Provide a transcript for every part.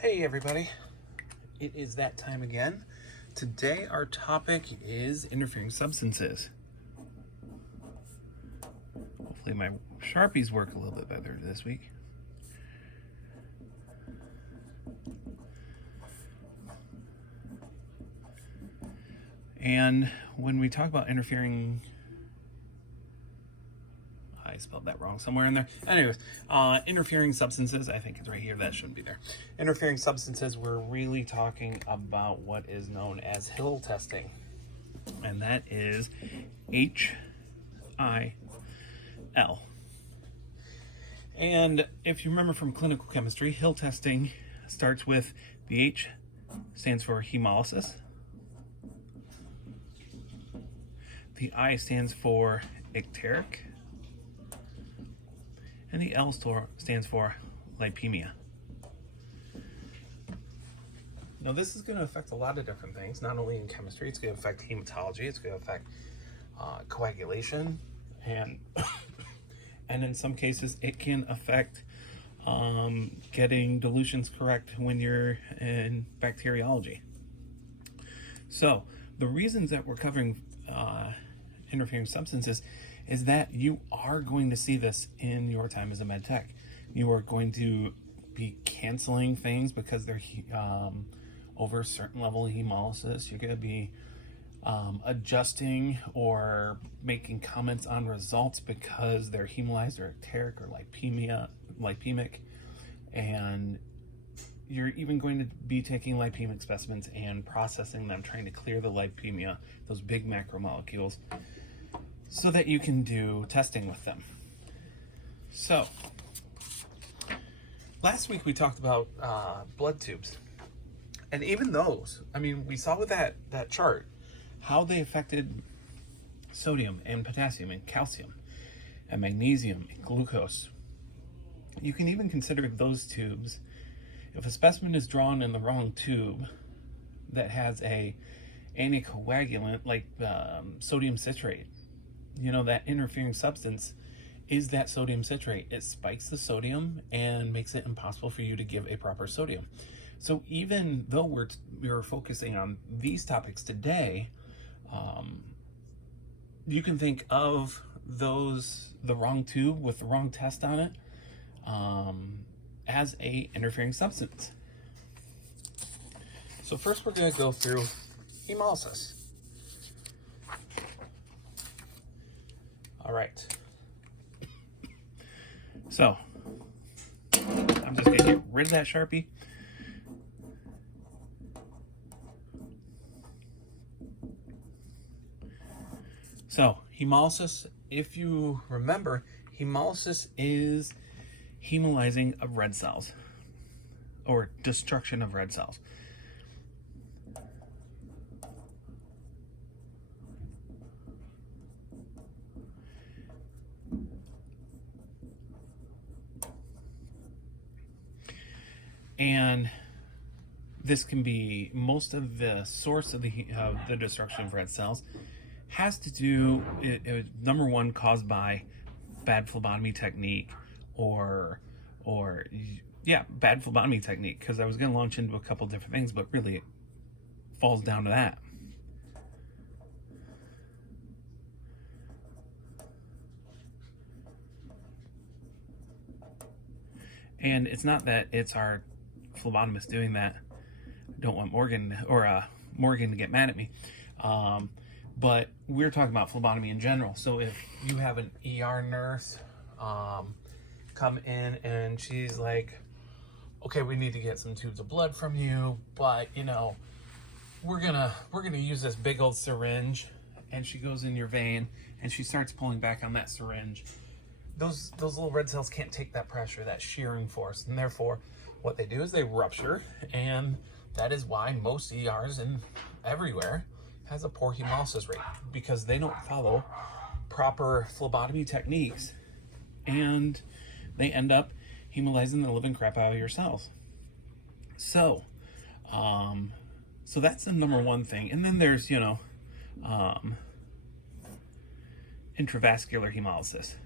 Hey everybody, it is that time again. Today our topic is interfering substances. Hopefully my Sharpies work a little bit better this week. And when we talk about interfering, I spelled that wrong somewhere in there. Anyways, interfering substances, I think it's right here, that shouldn't be there. Interfering substances, we're really talking about what is known as Hill testing. And that is HIL. And if you remember from clinical chemistry, Hill testing starts with the H stands for hemolysis. The I stands for icteric. And the L stands for lipemia. Now this is going to affect a lot of different things, not only in chemistry, it's going to affect hematology, it's going to affect coagulation, and and in some cases it can affect getting dilutions correct when you're in bacteriology. So the reasons that we're covering interfering substances is that you are going to see this in your time as a med tech. You are going to be canceling things because they're over a certain level of hemolysis. You're going to be adjusting or making comments on results because they're hemolyzed or icteric or lipemic. And you're even going to be taking lipemic specimens and processing them, trying to clear the lipemia, those big macromolecules, so that you can do testing with them. So, last week we talked about blood tubes. And even those, I mean, we saw with that chart how they affected sodium and potassium and calcium and magnesium and glucose. You can even consider those tubes. If a specimen is drawn in the wrong tube that has a anticoagulant like sodium citrate, you know, that interfering substance is that sodium citrate. It spikes the sodium and makes it impossible for you to give a proper sodium. So even though we're focusing on these topics today, you can think of the wrong tube with the wrong test on it as a interfering substance. So first we're going to go through hemolysis. All right. So I'm just going to get rid of that Sharpie. So hemolysis, if you remember, hemolysis is hemolyzing of red cells or destruction of red cells. And this can be, most of the source of the destruction of red cells has to do, number one, caused by bad phlebotomy technique or bad phlebotomy technique, because I was going to launch into a couple different things, but really it falls down to that. And it's not that it's our phlebotomist doing that. I don't want Morgan to get mad at me. But we're talking about phlebotomy in general. So if you have an ER nurse come in and she's like, okay, we need to get some tubes of blood from you, but you know, we're gonna use this big old syringe, and she goes in your vein and she starts pulling back on that syringe. Those little red cells can't take that pressure, that shearing force, and therefore what they do is they rupture, and that is why most ERs and everywhere has a poor hemolysis rate, because they don't follow proper phlebotomy techniques, and they end up hemolyzing the living crap out of your cells. So that's the number one thing. And then there's, intravascular hemolysis,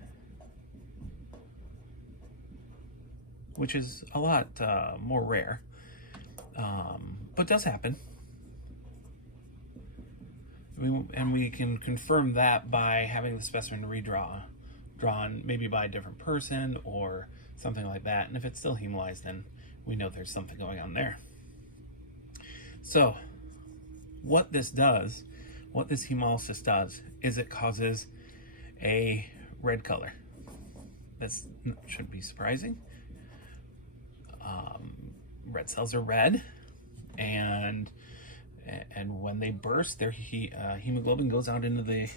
which is a lot more rare. but does happen. And we can confirm that by having the specimen drawn maybe by a different person or something like that. And if it's still hemolyzed, then we know there's something going on there. So what this hemolysis does is it causes a red color. That shouldn't be surprising. Red cells are red, and when they burst, their hemoglobin goes out into the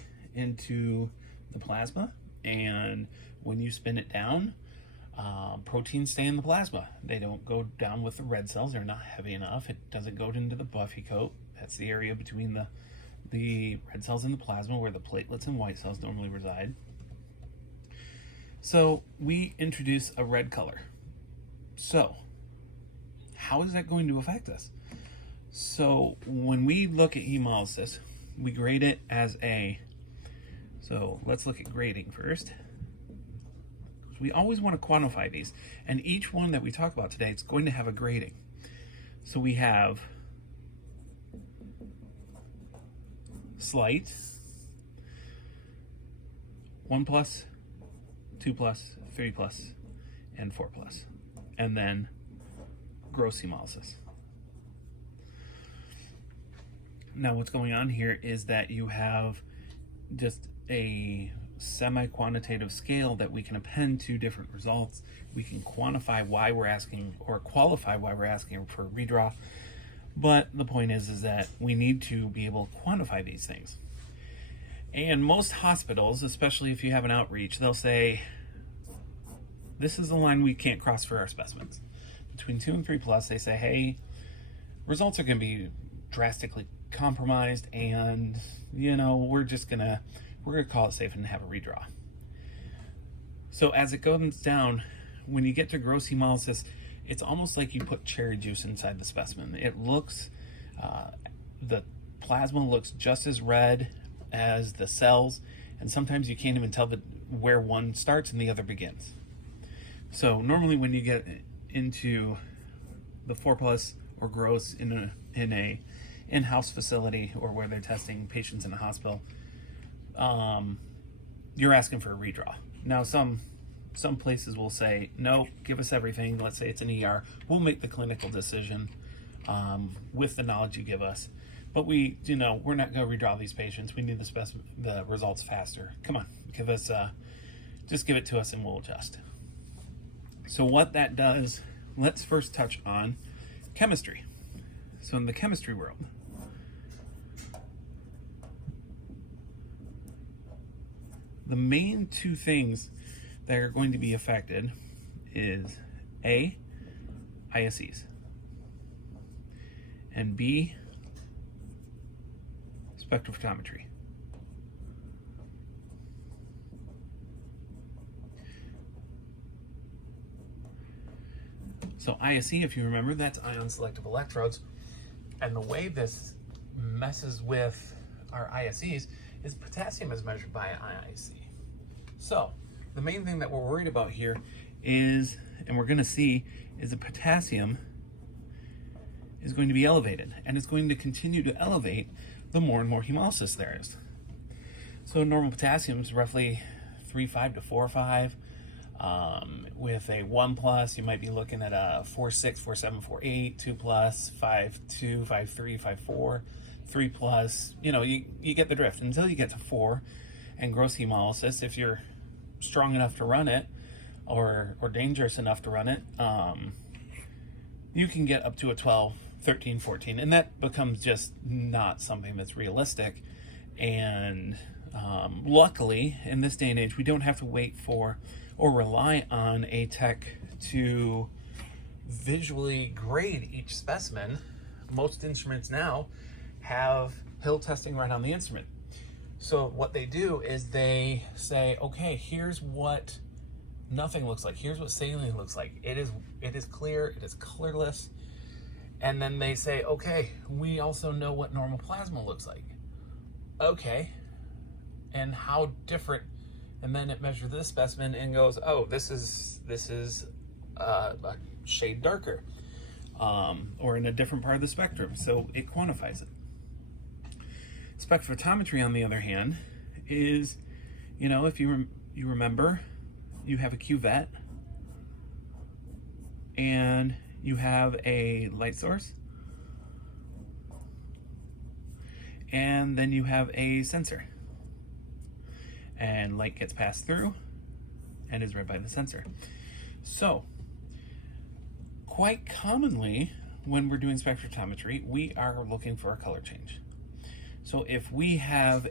plasma, and when you spin it down, proteins stay in the plasma. They don't go down with the red cells. They're not heavy enough. It doesn't go into the buffy coat. That's the area between the red cells and the plasma where the platelets and white cells normally reside. So we introduce a red color. So how is that going to affect us? So when we look at hemolysis, we grade it as so let's look at grading first. We always want to quantify these, and each one that we talk about today is going to have a grading. So we have slight, 1+, 2+, 3+, and 4+, and then gross hemolysis. Now what's going on here is that you have just a semi-quantitative scale that we can append to different results. We can quantify why we're asking, or qualify why we're asking for a redraw. But the point is that we need to be able to quantify these things. And most hospitals, especially if you have an outreach, they'll say, this is the line we can't cross for our specimens. Between 2 and 3+, they say, hey, results are going to be drastically compromised, and we're gonna call it safe and have a redraw. So as it goes down, when you get to gross hemolysis, it's almost like you put cherry juice inside the specimen. It looks, the plasma looks just as red as the cells, and sometimes you can't even tell where one starts and the other begins. So normally when you get into the 4+ or gross in a in-house facility, or where they're testing patients in a hospital, you're asking for a redraw. Now some places will say, no, give us everything. Let's say it's an ER. We'll make the clinical decision with the knowledge you give us. But we're not going to redraw these patients. We need the results faster. Come on, just give it to us and we'll adjust. So what that does, let's first touch on chemistry. So in the chemistry world, the main two things that are going to be affected is A, ISEs, and B, spectrophotometry. So ISE, if you remember, that's ion selective electrodes, and the way this messes with our ISEs is potassium is measured by an ISE. So the main thing that we're worried about here is, and we're going to see, is that potassium is going to be elevated, and it's going to continue to elevate the more and more hemolysis there is. So normal potassium is roughly 3.5 to 4.5. With a 1+, you might be looking at a 4.6, 4.7, 4.8, 2+, 5.2, 5.3, 5.4, 3+. You get the drift until you get to 4. And gross hemolysis, if you're strong enough to run it, or dangerous enough to run it, you can get up to a 12, 13, 14, and that becomes just not something that's realistic. And luckily, in this day and age, we don't have to wait for or rely on a tech to visually grade each specimen. Most instruments now have Hill testing right on the instrument. So what they do is they say, okay, here's what nothing looks like. Here's what saline looks like. It is clear, it is colorless. And then they say, okay, we also know what normal plasma looks like. Okay, and how different? And then it measures this specimen and goes, oh, this is a shade darker. or in a different part of the spectrum, so it quantifies it. Spectrophotometry, on the other hand, is, if you remember, you have a cuvette and you have a light source, and then you have a sensor, and light gets passed through and is read by the sensor. So quite commonly when we're doing spectrophotometry, we are looking for a color change. So if we have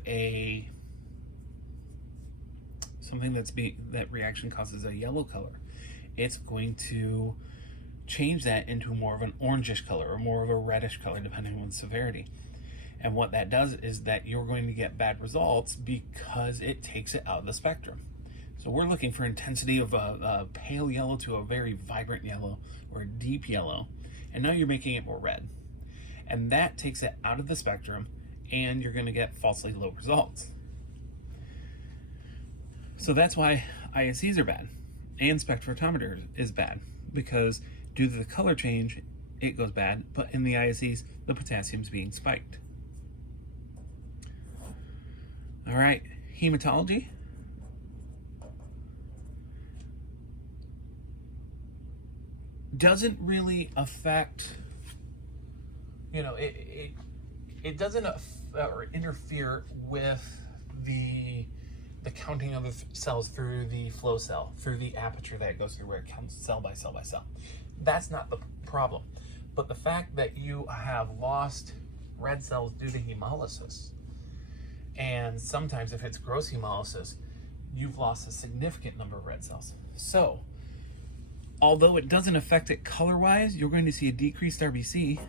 something that reaction causes a yellow color, it's going to change that into more of an orangish color or more of a reddish color, depending on the severity. And what that does is that you're going to get bad results because it takes it out of the spectrum. So we're looking for intensity of a pale yellow to a very vibrant yellow or a deep yellow, and now you're making it more red. And that takes it out of the spectrum, and you're going to get falsely low results. So that's why ISEs are bad, and spectrophotometer is bad, because due to the color change, it goes bad, but in the ISEs, the potassium's being spiked. All right, hematology. Doesn't really affect, it doesn't or interfere with the counting of the cells through the flow cell, through the aperture that it goes through, where it counts cell by cell by cell. That's not the problem. But the fact that you have lost red cells due to hemolysis, and sometimes if it's gross hemolysis, you've lost a significant number of red cells. So, although it doesn't affect it color-wise, you're going to see a decreased RBC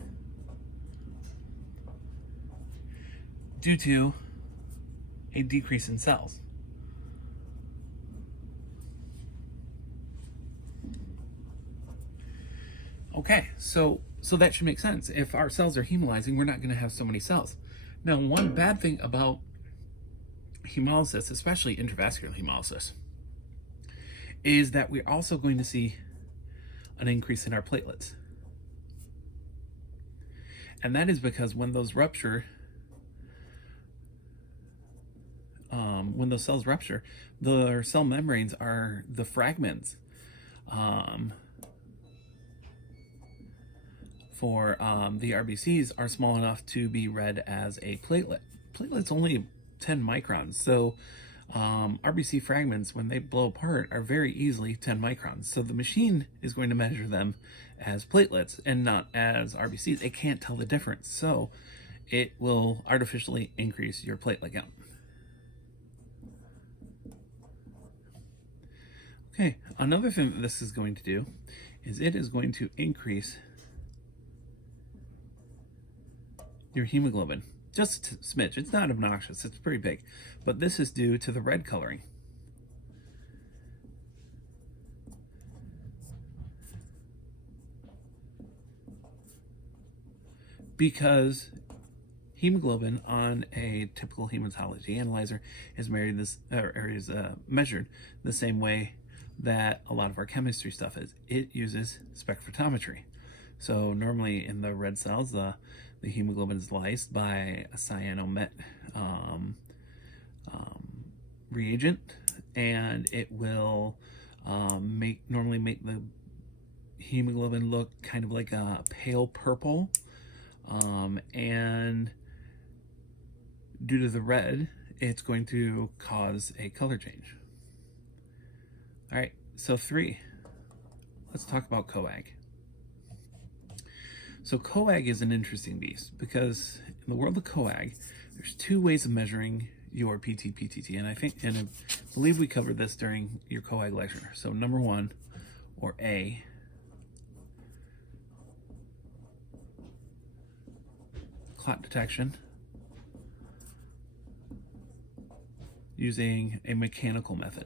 due to a decrease in cells. Okay, so that should make sense. If our cells are hemolyzing, we're not going to have so many cells. Now, one bad thing about hemolysis, especially intravascular hemolysis, is that we're also going to see an increase in our platelets. And that is because when those rupture, when those cells rupture, the cell membranes are the fragments for the RBCs are small enough to be read as a platelet. Platelet's only 10 microns, so RBC fragments, when they blow apart, are very easily 10 microns. So the machine is going to measure them as platelets and not as RBCs. It can't tell the difference, so it will artificially increase your platelet count. Okay, another thing that this is going to do is it is going to increase your hemoglobin. Just a smidge. It's not obnoxious. It's pretty big. But this is due to the red coloring. Because hemoglobin on a typical hematology analyzer is measured the same way that a lot of our chemistry stuff is. It uses spectrophotometry. So normally in the red cells, the hemoglobin is lysed by a cyanomet reagent, and it will normally make the hemoglobin look kind of like a pale purple, and due to the red, it's going to cause a color change. All right, so 3. Let's talk about coag. So coag is an interesting beast because in the world of coag, there's 2 ways of measuring your PT-PTT, and I believe we covered this during your coag lecture. So number 1, or A, clot detection using a mechanical method.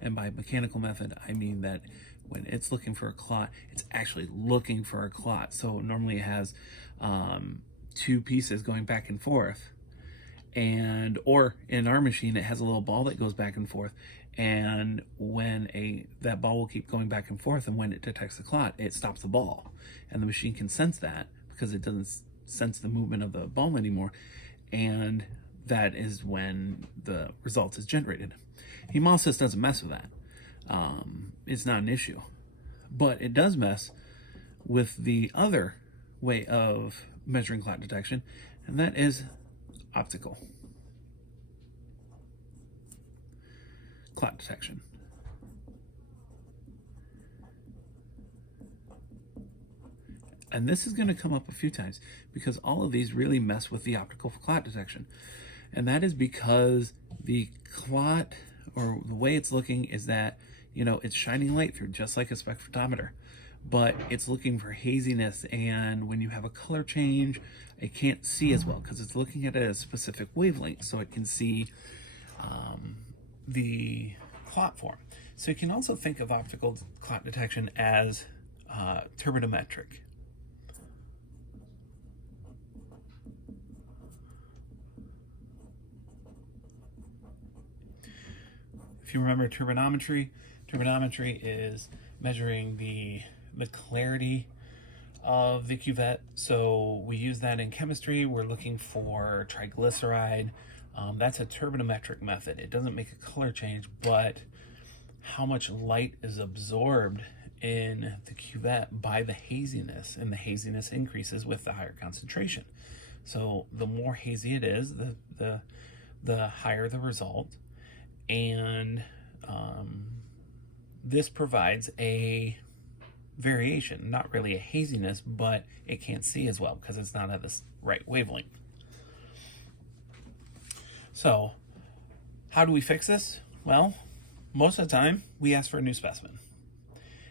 And by mechanical method, I mean that when it's looking for a clot, it's actually looking for a clot. So normally it has 2 pieces going back and forth, or in our machine, it has a little ball that goes back and forth, And when that ball will keep going back and forth, and when it detects the clot, it stops the ball. And the machine can sense that because it doesn't sense the movement of the ball anymore. And that is when the result is generated. Hemolysis doesn't mess with that. It's not an issue. But it does mess with the other way of measuring clot detection, and that is optical clot detection. And this is going to come up a few times because all of these really mess with the optical clot detection. And that is because the clot, or the way it's looking, is that, it's shining light through just like a spectrophotometer, but it's looking for haziness. And when you have a color change, it can't see as well because it's looking at a specific wavelength, so it can see the clot form. So you can also think of optical clot detection as turbidimetric. If you remember turbidometry is measuring the clarity of the cuvette. So we use that in chemistry. We're looking for triglyceride. That's a turbidometric method. It doesn't make a color change, but how much light is absorbed in the cuvette by the haziness, and the haziness increases with the higher concentration. So the more hazy it is, the higher the result. And this provides a variation, not really a haziness, but it can't see as well because it's not at this right wavelength. So how do we fix this? Well, most of the time we ask for a new specimen.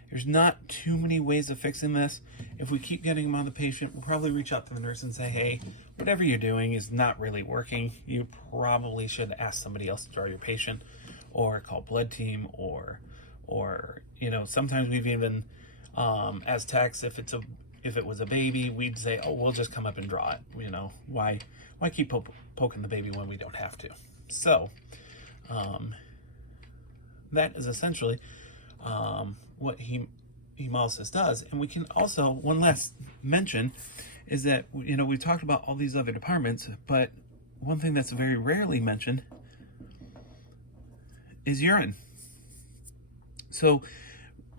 There's not too many ways of fixing this. If we keep getting them on the patient, we'll probably reach out to the nurse and say, hey, whatever you're doing is not really working. You probably should ask somebody else to draw your patient, or call blood team, or sometimes we've even, as techs, if it was a baby, we'd say, oh, we'll just come up and draw it. Why keep poking the baby when we don't have to? So that is essentially what hemolysis does. And we can also, one last mention is that, we've talked about all these other departments, but one thing that's very rarely mentioned is urine. So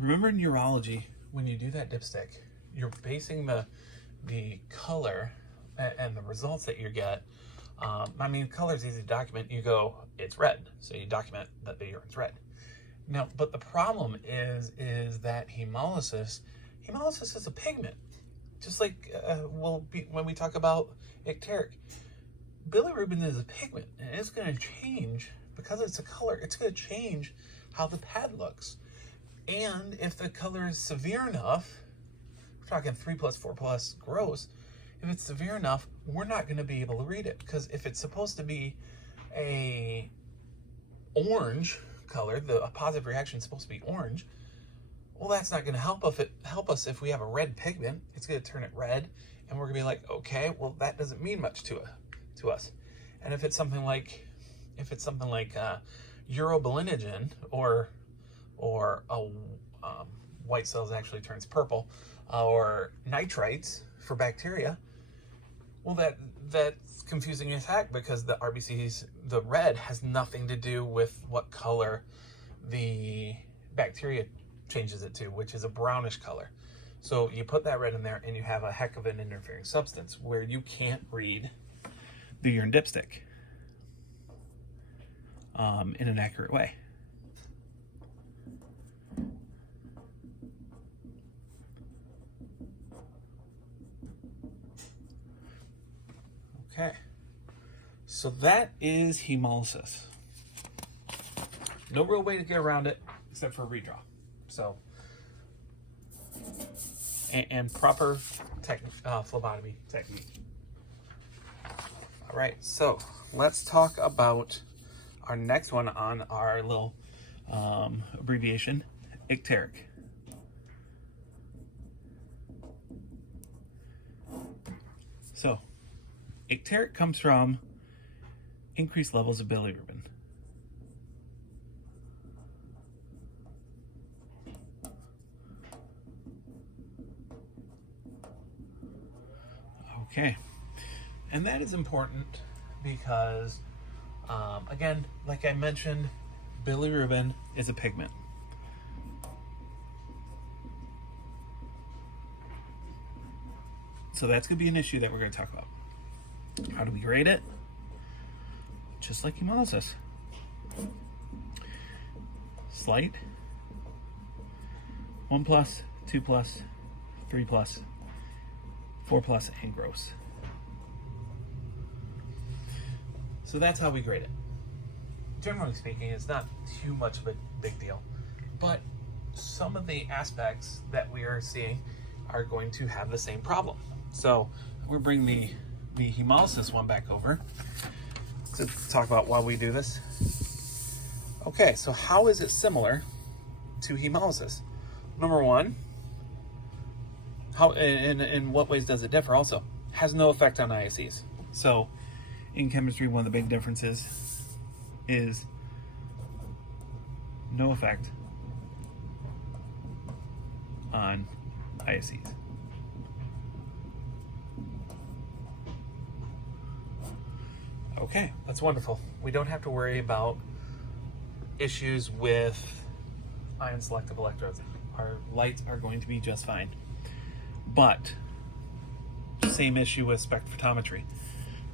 remember in urology, when you do that dipstick, you're basing the color and the results that you get. Color is easy to document. You go, it's red, so you document that the urine's red. Now, but the problem is that hemolysis is a pigment. Just like when we talk about icteric. Bilirubin is a pigment, and it's going to change, because it's a color, it's going to change how the pad looks. And if the color is severe enough, we're talking 3+, 4+, gross, if it's severe enough, we're not going to be able to read it. Because if it's supposed to be a orange color, a positive reaction is supposed to be orange, well, that's not going to help us if we have a red pigment. It's going to turn it red, and we're going to be like, okay, well, that doesn't mean much to us. And if it's something like urobilinogen, or white cells actually turns purple, or nitrites for bacteria, well, that's confusing as heck, because the RBCs, the red, has nothing to do with what color the bacteria changes it to, which is a brownish color. So you put that red in there, and you have a heck of an interfering substance where you can't read the urine dipstick in an accurate way. Okay, so that is hemolysis. No real way to get around it except for a redraw. So, and proper phlebotomy technique. All right, so let's talk about our next one on our little abbreviation, icteric. So, icteric comes from increased levels of bilirubin. Okay. And that is important because, again, like I mentioned, bilirubin is a pigment. So that's going to be an issue that we're going to talk about. How do we grade it? Just like hemolysis. Slight, 1+, 2+, 3+, 4+, and gross. So that's how we grade it. Generally speaking, it's not too much of a big deal, but some of the aspects that we are seeing are going to have the same problem. So we'll bring the hemolysis one back over to talk about why we do this. Okay, so how is it similar to hemolysis? Number one, how in what ways does it differ? Also, has no effect on ISEs. So in chemistry, one of the big differences is no effect on ISEs. Okay, that's wonderful. We don't have to worry about issues with ion selective electrodes. Our lights are going to be just fine. But same issue with spectrophotometry.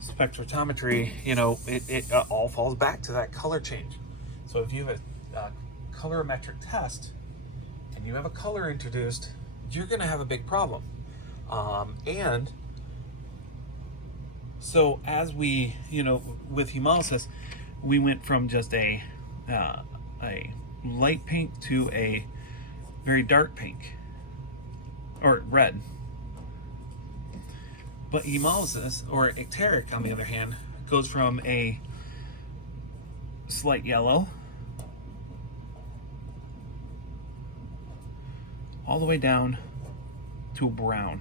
Spectrophotometry, it all falls back to that color change. So if you have a colorimetric test and you have a color introduced, you're going to have a big problem. And so as we, with hemolysis, we went from just a light pink to a very dark pink, or red. But hemolysis, or icteric, on the other hand, goes from a slight yellow all the way down to brown.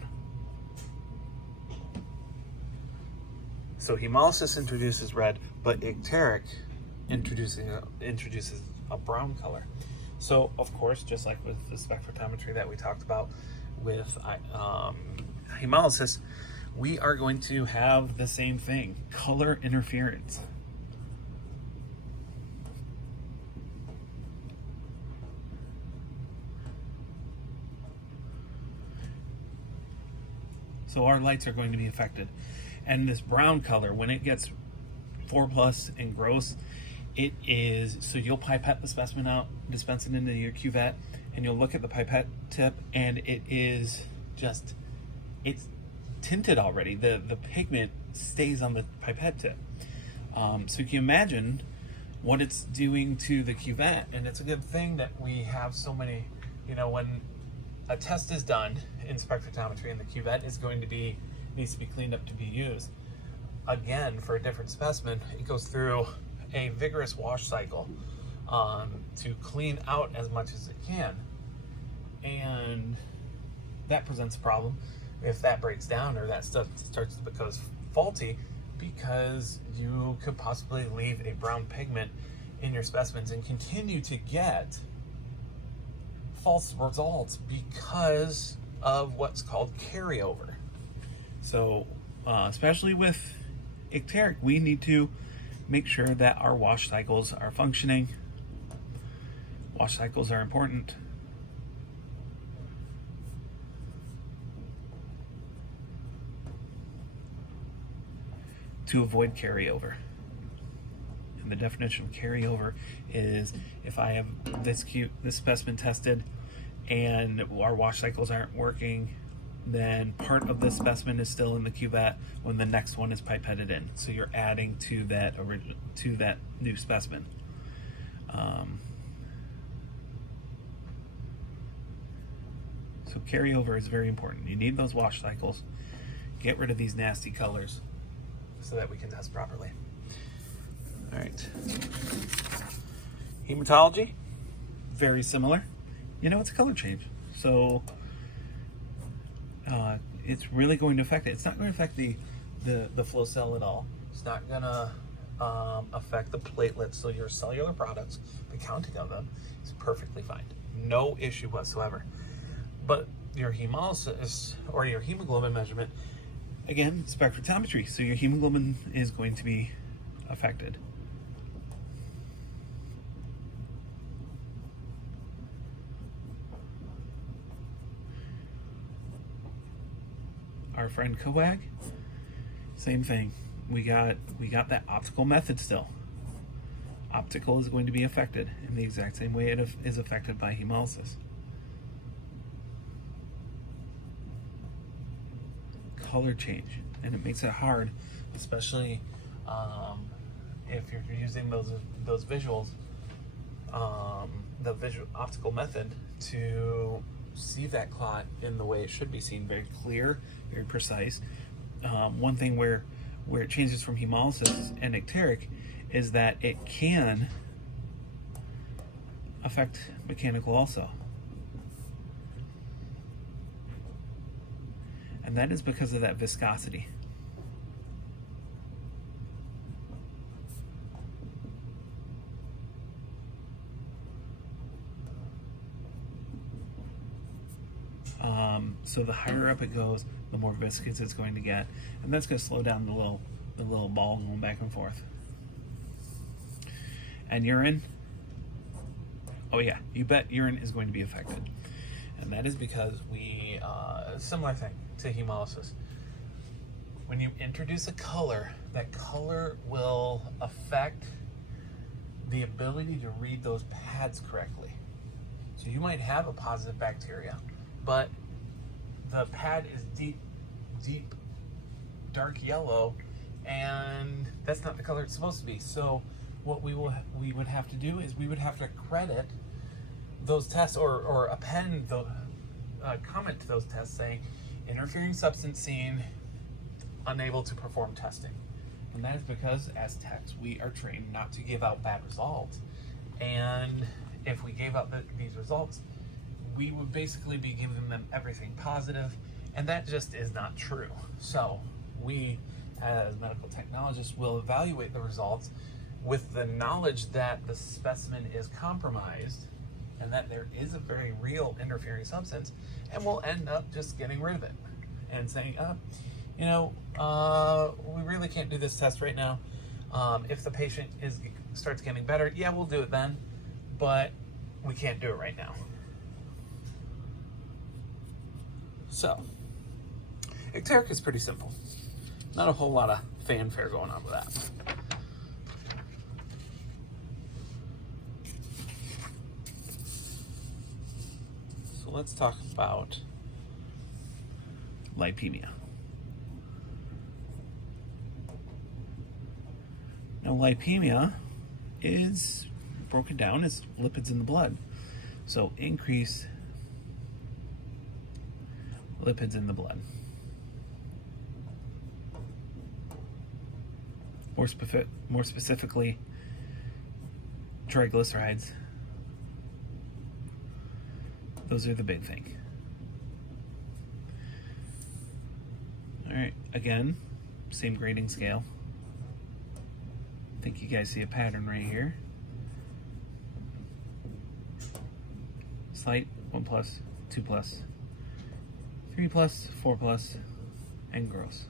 So hemolysis introduces red, but icteric introduces a brown color. So of course, just like with the spectrophotometry that we talked about with hemolysis, we are going to have the same thing, color interference. So our lights are going to be affected. And this brown color, when it gets 4+ and gross, it is, so you'll pipette the specimen out, dispense it into your cuvette, and you'll look at the pipette tip, and it is just, it's tinted already. The pigment stays on the pipette tip. So you can imagine what it's doing to the cuvette, and it's a good thing that we have so many, when a test is done in spectrophotometry and the cuvette is going to be, needs to be cleaned up to be used. Again, for a different specimen, it goes through a vigorous wash cycle to clean out as much as it can. And that presents a problem if that breaks down or that stuff starts to become faulty, because you could possibly leave a brown pigment in your specimens and continue to get false results because of what's called carryover. So especially with icteric, we need to make sure that our wash cycles are functioning. Wash cycles are important. To avoid carryover. And the definition of carryover is if I have this specimen tested and our wash cycles aren't working, then part of the specimen is still in the cuvette when the next one is pipetted in. So you're adding to that new specimen. So carryover is very important. You need those wash cycles. Get rid of these nasty colors so that we can test properly. All right. Hematology, very similar. It's a color change. So it's really going to affect it. It's not going to affect the flow cell at all. It's not going to affect the platelets. So your cellular products, the counting of them, is perfectly fine. No issue whatsoever. But your hemolysis or your hemoglobin measurement again, spectrophotometry. So your hemoglobin is going to be affected. Our friend Coag, same thing. We got that optical method still. Optical is going to be affected in the exact same way it is affected by hemolysis. Color change, and it makes it hard, especially if you're using those visuals, the visual optical method, to see that clot in the way it should be seen, very clear, very precise. One thing where it changes from hemolysis and icteric is that it can affect mechanical also. And that is because of that viscosity. So the higher up it goes, the more viscous it's going to get, and that's going to slow down the little ball going back and forth. And urine, oh yeah, you bet urine is going to be affected, and that is because similar thing to hemolysis. When you introduce a color, that color will affect the ability to read those pads correctly. So you might have a positive bacteria, but the pad is deep, dark yellow, and that's not the color it's supposed to be. So what we would have to do is we would have to credit those tests or append the comment to those tests saying interfering substance seen, unable to perform testing. And that is because as techs we are trained not to give out bad results, and if we gave out these results, we would basically be giving them everything positive, and that just is not true. So we as medical technologists will evaluate the results with the knowledge that the specimen is compromised and that there is a very real interfering substance, and we'll end up just getting rid of it and saying, we really can't do this test right now. If the patient starts getting better, yeah, we'll do it then, but we can't do it right now. So, icteric is pretty simple. Not a whole lot of fanfare going on with that. So let's talk about lipemia. Now, lipemia is broken down as lipids in the blood. So increase lipids in the blood. More specifically, triglycerides. Those are the big thing. All right, again, same grading scale. I think you guys see a pattern right here. Slight, 1+, 2+, 3+, 4+, and gross.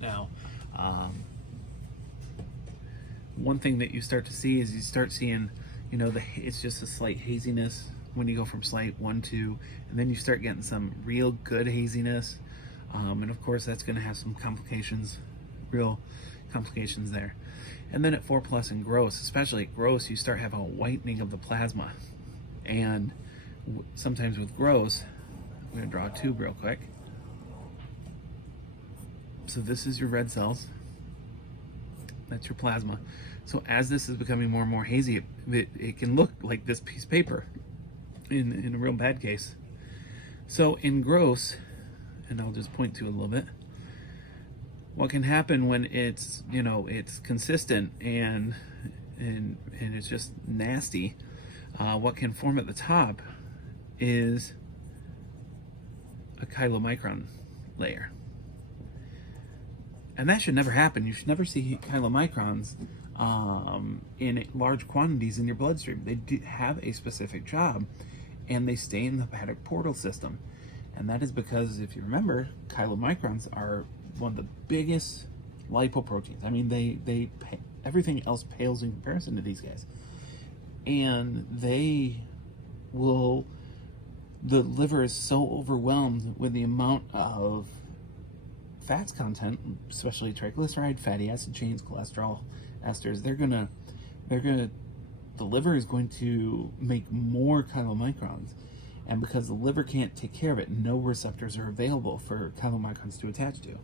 Now, one thing that you start to see is you start seeing, it's just a slight haziness when you go from slight 1, 2, and then you start getting some real good haziness. And of course that's going to have some complications, real complications there. And then at 4+ and gross, especially at gross, you start having a whitening of the plasma. And sometimes with gross, I'm going to draw a tube real quick. So this is your red cells. That's your plasma. So as this is becoming more and more hazy, it can look like this piece of paper in a real bad case. So in gross, and I'll just point to it a little bit, what can happen when it's, it's consistent and it's just nasty, what can form at the top is a chylomicron layer. And that should never happen. You should never see chylomicrons in large quantities in your bloodstream. They have a specific job, and they stay in the hepatic portal system. And that is because, if you remember, chylomicrons are one of the biggest lipoproteins. I mean, everything else pales in comparison to these guys. And the liver is so overwhelmed with the amount of fats content, especially triglyceride, fatty acid chains, cholesterol, esters, the liver is going to make more chylomicrons. And because the liver can't take care of it, no receptors are available for chylomicrons to attach to.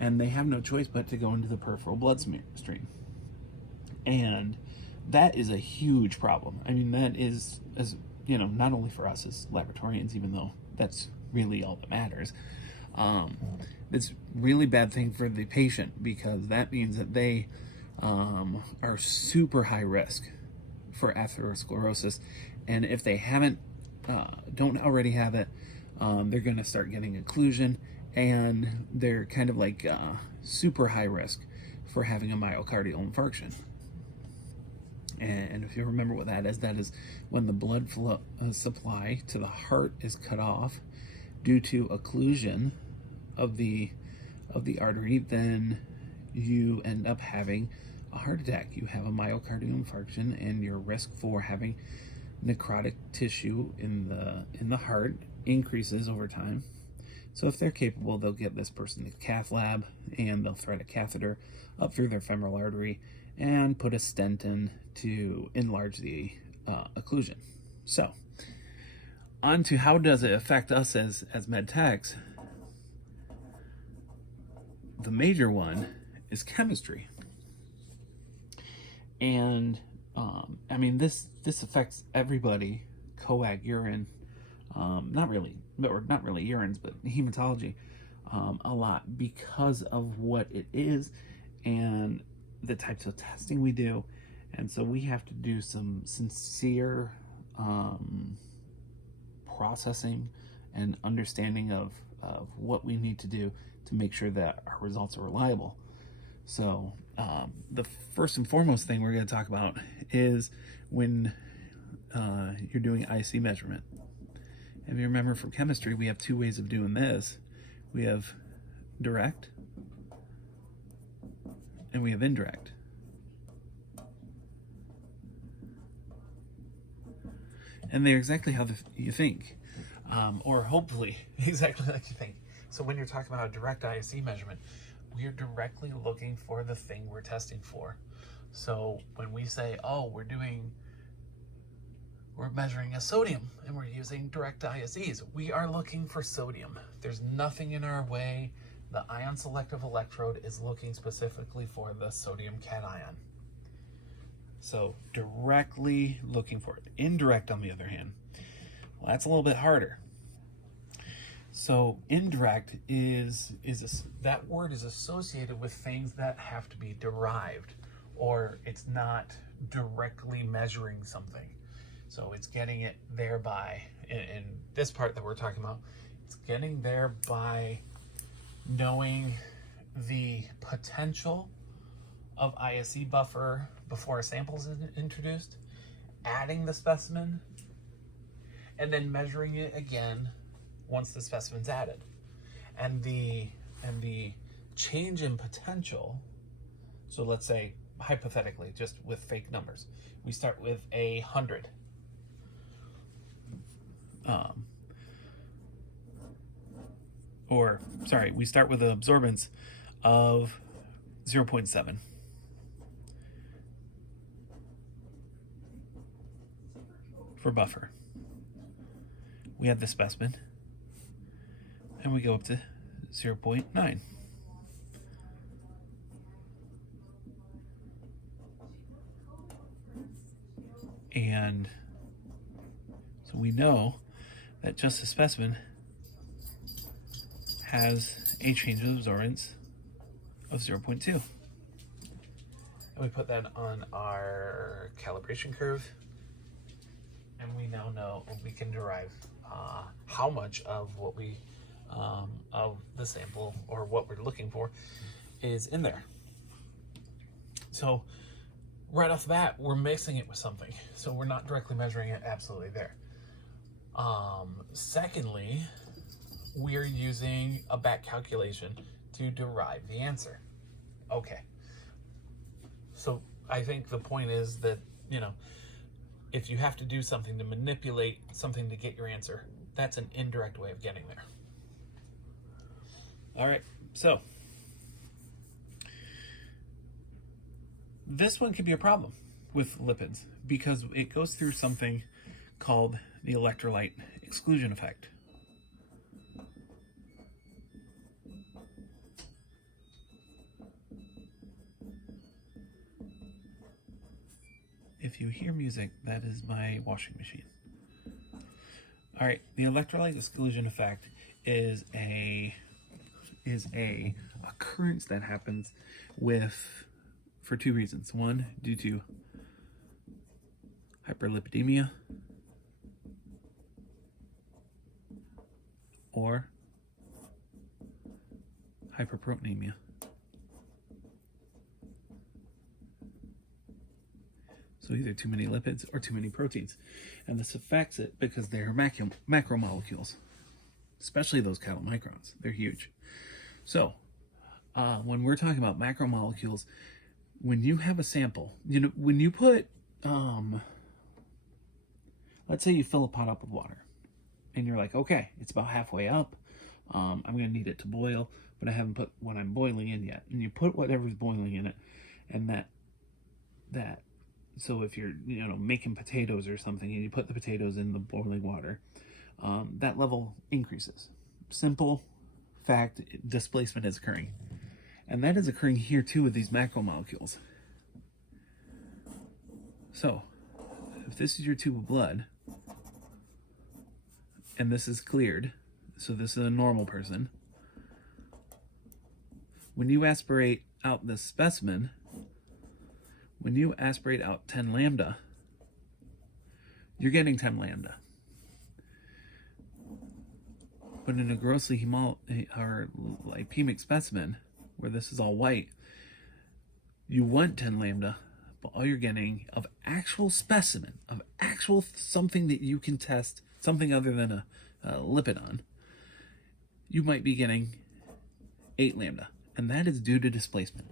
And they have no choice but to go into the peripheral blood stream. And that is a huge problem. I mean, that is, as you know, not only for us as laboratorians, even though that's really all that matters. It's really bad thing for the patient, because that means that they are super high risk for atherosclerosis. And if they don't already have it, they're going to start getting occlusion, and they're kind of like super high risk for having a myocardial infarction. And if you remember what that is when the blood flow supply to the heart is cut off due to occlusion of the artery. Then you end up having a heart attack. You have a myocardial infarction, and your risk for having necrotic tissue in the heart increases over time. So if they're capable, they'll get this person to cath lab, and they'll thread a catheter up through their femoral artery and put a stent in to enlarge the occlusion. So on to how does it affect us as med techs. The major one is chemistry. And I mean, this affects everybody. Coag, urine, not really urines, but hematology, a lot, because of what it is and the types of testing we do. And so we have to do some sincere processing and understanding of what we need to do to make sure that our results are reliable. So the first and foremost thing we're going to talk about is when you're doing IC measurement. If you remember from chemistry, we have two ways of doing this. We have direct and we have indirect. And they're exactly how you think, or hopefully exactly like you think. So when you're talking about a direct IC measurement, we're directly looking for the thing we're testing for. So when we say, oh, we're measuring a sodium and we're using direct ISEs, we are looking for sodium. There's nothing in our way. The ion selective electrode is looking specifically for the sodium cation. So directly looking for it. Indirect, on the other hand, well, that's a little bit harder. So indirect that word is associated with things that have to be derived, or it's not directly measuring something. So it's getting it there by, in this part that we're talking about, it's getting there by knowing the potential of ISE buffer before a sample is introduced, adding the specimen, and then measuring it again once the specimen's added. And the change in potential, so let's say hypothetically, just with fake numbers, we start with 100. We start with an absorbance of 0.7. For buffer. We have the specimen, and we go up to 0.9. And so we know that just the specimen has a change of absorbance of 0.2. And we put that on our calibration curve, and we now know, and we can derive how much of what we of the sample, or what we're looking for, is in there. So right off the bat, we're mixing it with something, so we're not directly measuring it absolutely there. Secondly, we're using a back calculation to derive the answer. Okay. So I think the point is that, if you have to do something to manipulate something to get your answer, that's an indirect way of getting there. All right, so this one could be a problem with lipids because it goes through something called the electrolyte exclusion effect. If you hear music, that is my washing machine. All right, the electrolyte exclusion effect is a occurrence that happens for two reasons. One, due to hyperlipidemia, or hyperproteinemia. So either too many lipids or too many proteins. And this affects it because they're macromolecules, especially those chylomicrons. They're huge. So when we're talking about macromolecules, when you have a sample, when you put, let's say you fill a pot up with water and you're like, okay, it's about halfway up. I'm going to need it to boil, but I haven't put what I'm boiling in yet. And you put whatever's boiling in it, and so if you're, making potatoes or something and you put the potatoes in the boiling water, that level increases. Simple fact, displacement is occurring. And that is occurring here too with these macromolecules. So, if this is your tube of blood, and this is cleared, so this is a normal person, when you aspirate out this specimen, when you aspirate out 10 lambda, you're getting 10 lambda. But in a grossly or lipemic specimen, where this is all white, you want 10 lambda, but all you're getting of actual specimen, of actual something that you can test, something other than a lipid on, you might be getting 8 lambda. And that is due to displacement.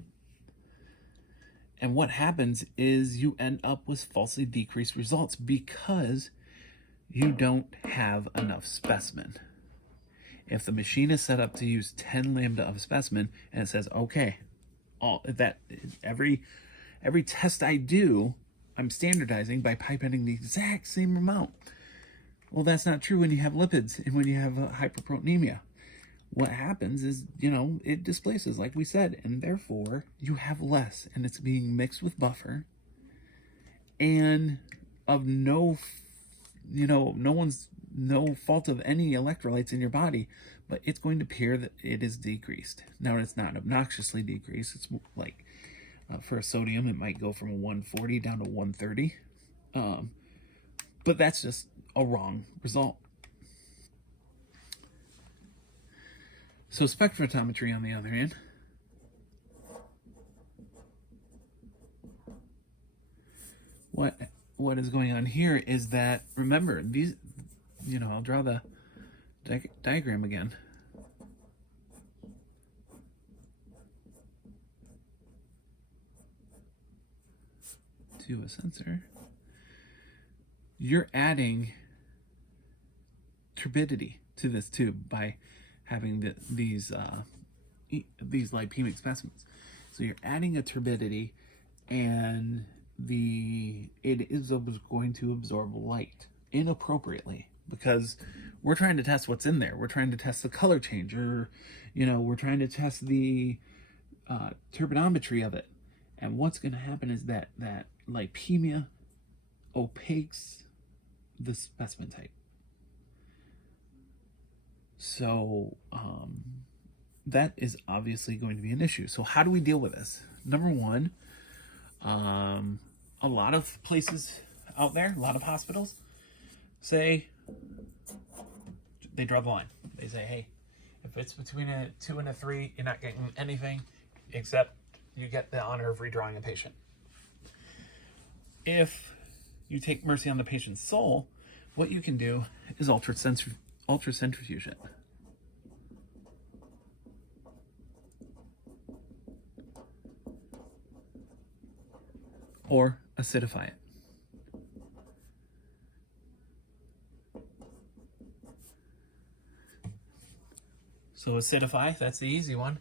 And what happens is you end up with falsely decreased results because you don't have enough specimen. If the machine is set up to use 10 lambda of a specimen and it says, okay, every test I do, I'm standardizing by pipetting the exact same amount. Well, that's not true when you have lipids and when you have hyperproteinemia. What happens is, it displaces, like we said, and therefore you have less, and it's being mixed with buffer, and of no fault of any electrolytes in your body, but it's going to appear that it is decreased. Now, it's not obnoxiously decreased. It's like, for a sodium, it might go from 140 down to 130, but that's just a wrong result. So spectrophotometry, on the other hand, what is going on here is that, remember, these, I'll draw the diagram again. To a sensor. You're adding turbidity to this tube by having these lipemic specimens. So you're adding a turbidity, and it is going to absorb light inappropriately because we're trying to test what's in there. We're trying to test the color change, or we're trying to test the turbidometry of it. And what's going to happen is that lipemia opaques the specimen type. So that is obviously going to be an issue. So how do we deal with this? Number one, a lot of places out there, a lot of hospitals say, they draw the line. They say, hey, if it's between a 2 and a 3, you're not getting anything except you get the honor of redrawing a patient. If you take mercy on the patient's soul what you can do is ultracentrifuge it. Or acidify it. So acidify, that's the easy one.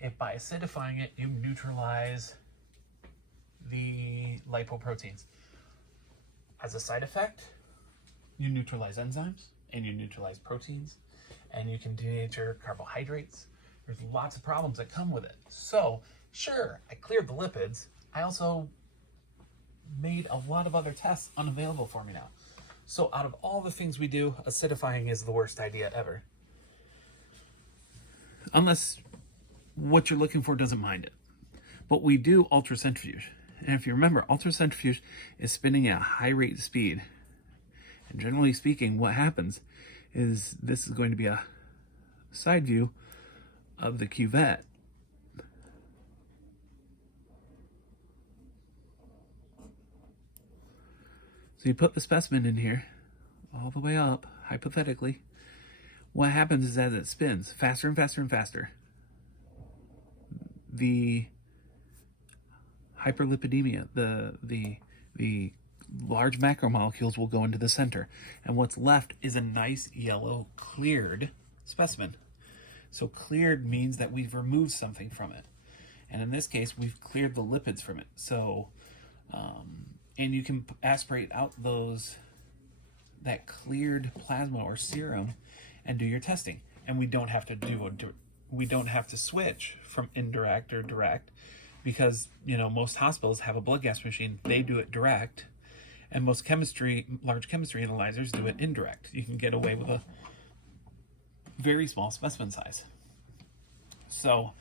If by acidifying it, you neutralize the lipoproteins. As a side effect, you neutralize enzymes and you neutralize proteins and you can denature carbohydrates. There's lots of problems that come with it. So sure, I cleared the lipids. I also made a lot of other tests unavailable for me now. So out of all the things we do, acidifying is the worst idea ever. Unless what you're looking for doesn't mind it. But we do ultracentrifuge. And if you remember, ultracentrifuge is spinning at a high rate of speed. And generally speaking, what happens is this is going to be a side view of the cuvette. So you put the specimen in here, all the way up, hypothetically. What happens is as it spins faster and faster and faster, the hyperlipidemia, the large macromolecules will go into the center. And what's left is a nice yellow cleared specimen. So cleared means that we've removed something from it. And in this case, we've cleared the lipids from it. So, and you can aspirate out that cleared plasma or serum and do your testing. And we don't have to switch from indirect or direct, because most hospitals have a blood gas machine. They do it direct, and most large chemistry analyzers do it indirect. You can get away with a very small specimen size. So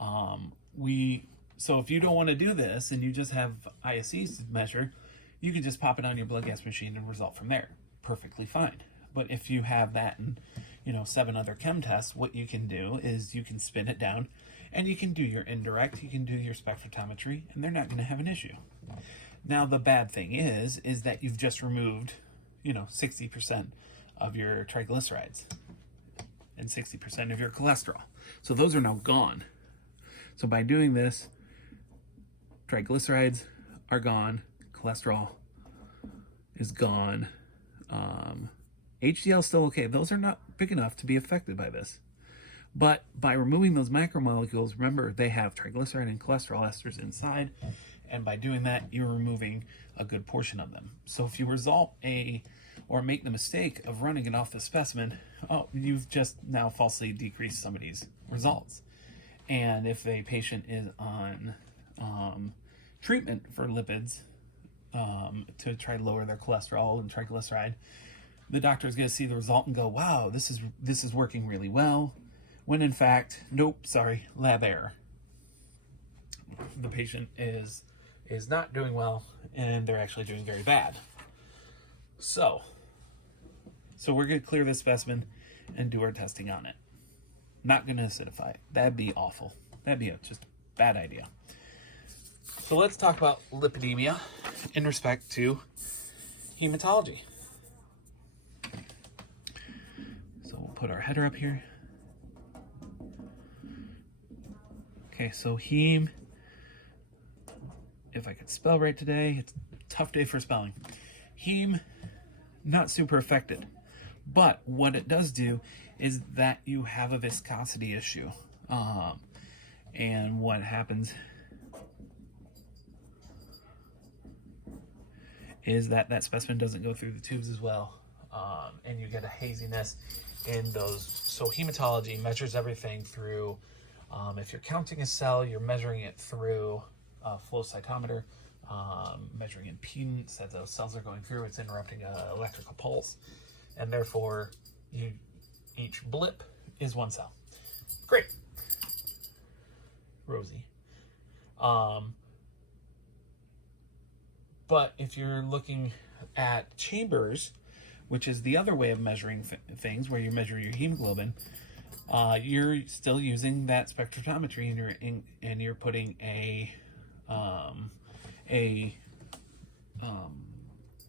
if you don't want to do this and you just have ISEs to measure, you can just pop it on your blood gas machine and result from there. Perfectly fine. But if you have that and 7 other chem tests, what you can do is you can spin it down and you can do your indirect, you can do your spectrophotometry, and they're not going to have an issue. Now the bad thing is that you've just removed 60% of your triglycerides and 60% of your cholesterol. So those are now gone. So by doing this, triglycerides are gone, cholesterol is gone. HDL is still okay. Those are not big enough to be affected by this. But by removing those macromolecules, remember, they have triglyceride and cholesterol esters inside. And by doing that, you're removing a good portion of them. So if you make the mistake of running it off the specimen, you've just now falsely decreased somebody's results. And if a patient is on treatment for lipids to try to lower their cholesterol and triglyceride, the doctor is going to see the result and go, wow, this is working really well. When in fact, nope, sorry, lab error. The patient is not doing well, and they're actually doing very bad. So we're going to clear this specimen and do our testing on it. Not going to acidify it. That'd be awful. That'd be just a bad idea. So let's talk about lipidemia in respect to hematology. So we'll put our header up here. Okay, so heme, if I could spell right today, it's a tough day for spelling. Heme, not super affected. But what it does do is that you have a viscosity issue. And what happens is that specimen doesn't go through the tubes as well. And you get a haziness in those. So hematology measures everything through, if you're counting a cell, you're measuring it through a flow cytometer, measuring impedance as those cells are going through. It's interrupting an electrical pulse. And therefore, each blip is one cell. Great. Rosie. But if you're looking at chambers, which is the other way of measuring things, where you measure your hemoglobin, you're still using that spectrophotometry, and you're putting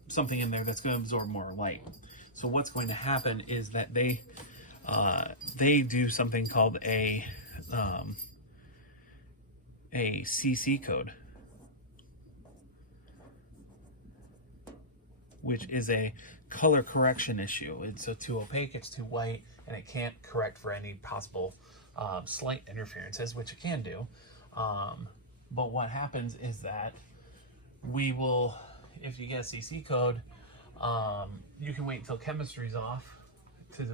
something in there that's going to absorb more light. So what's going to happen is that they do something called a CC code, which is a color correction issue. It's too opaque, it's too white, and it can't correct for any possible slight interferences, which it can do. But what happens is that we will, if you get a CC code, you can wait until chemistry's off to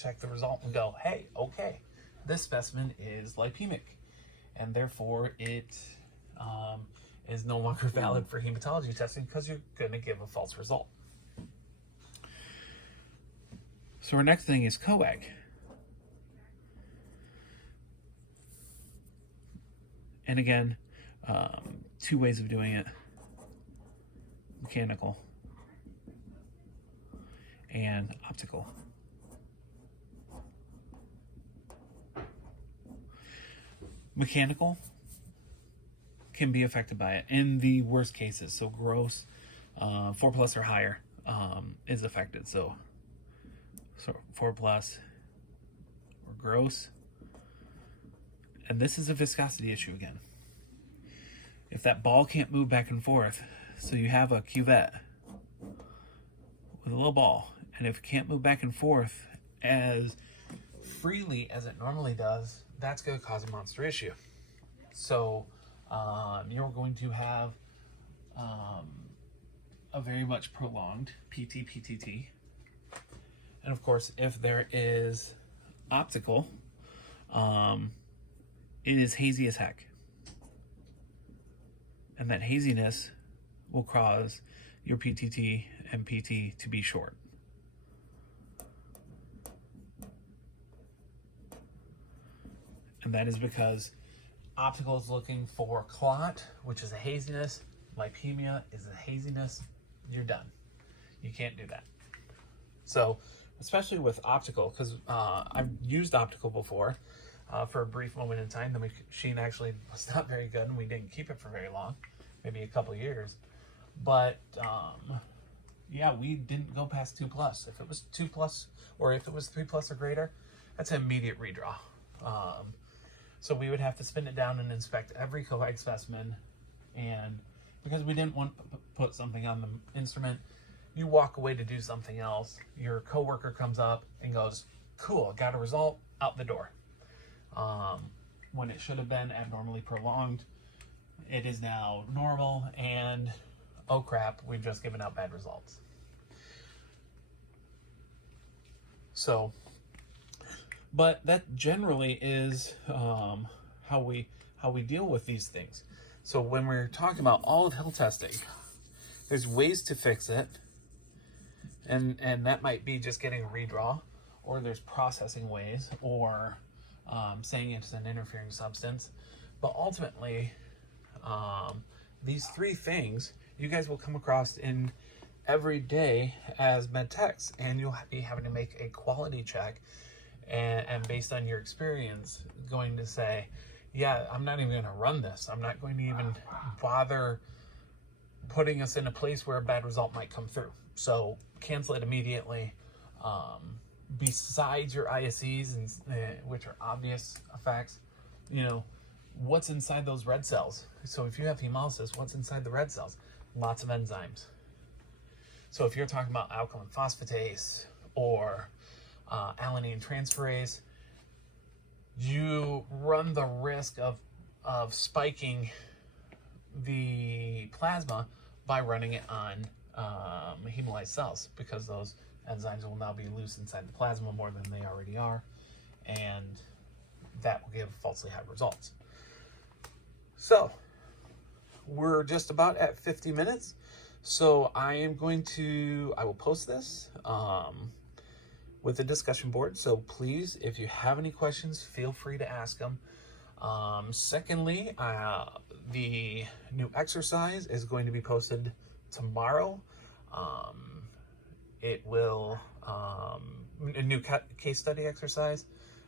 check the result and go, hey, okay, this specimen is lipemic, and therefore it is no longer valid for hematology testing because you're going to give a false result. So our next thing is coag. And again, two ways of doing it: mechanical and optical. Mechanical can be affected by it in the worst cases. So gross, 4+ or higher is affected. So 4+ or gross. And this is a viscosity issue again. If that ball can't move back and forth, so you have a cuvette with a little ball, and if it can't move back and forth as freely as it normally does, that's going to cause a monster issue. So you're going to have a very much prolonged PT-PTT. And of course, if there is optical, it is hazy as heck. And that haziness will cause your PTT and PT to be short. And that is because optical is looking for clot, which is a haziness. Lipemia is a haziness. You're done. You can't do that. So, especially with optical, because I've used optical before for a brief moment in time. The machine actually was not very good, and we didn't keep it for very long, maybe a couple years. But yeah, we didn't go past 2+. If it was 2+, or if it was 3+ or greater, that's an immediate redraw. So we would have to spin it down and inspect every coag specimen, and because we didn't want to put something on the instrument, you walk away to do something else. Your coworker comes up and goes, cool, got a result, out the door. When it should have been abnormally prolonged, it is now normal, and oh crap, we've just given out bad results. So, but that generally is how we deal with these things. So when we're talking about olive hill testing, there's ways to fix it, and that might be just getting a redraw, or there's processing ways, or saying it's an interfering substance. But ultimately, these three things you guys will come across in every day as med techs, and you'll be having to make a quality check, and based on your experience, going to say, yeah, I'm not even going to run this. I'm not going to even bother putting us in a place where a bad result might come through. So cancel it immediately. Besides your ISEs, and which are obvious effects, you know, what's inside those red cells? So if you have hemolysis, what's inside the red cells? Lots of enzymes. So if you're talking about alkaline phosphatase or alanine transferase, you run the risk of spiking the plasma by running it on hemolyzed cells, because those enzymes will now be loose inside the plasma more than they already are, and that will give falsely high results. So we're just about at 50 minutes. So I will post this with the discussion board. So please, if you have any questions, feel free to ask them. Secondly, the new exercise is going to be posted tomorrow. It will, a new case study exercise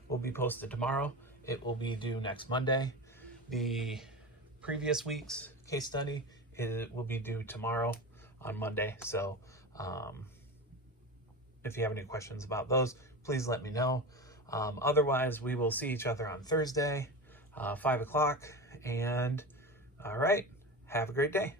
will be posted tomorrow. It will be due next Monday. The previous week's case study, it will be due tomorrow on Monday. So if you have any questions about those, please let me know. Otherwise, we will see each other on Thursday, 5 o'clock. And all right, have a great day.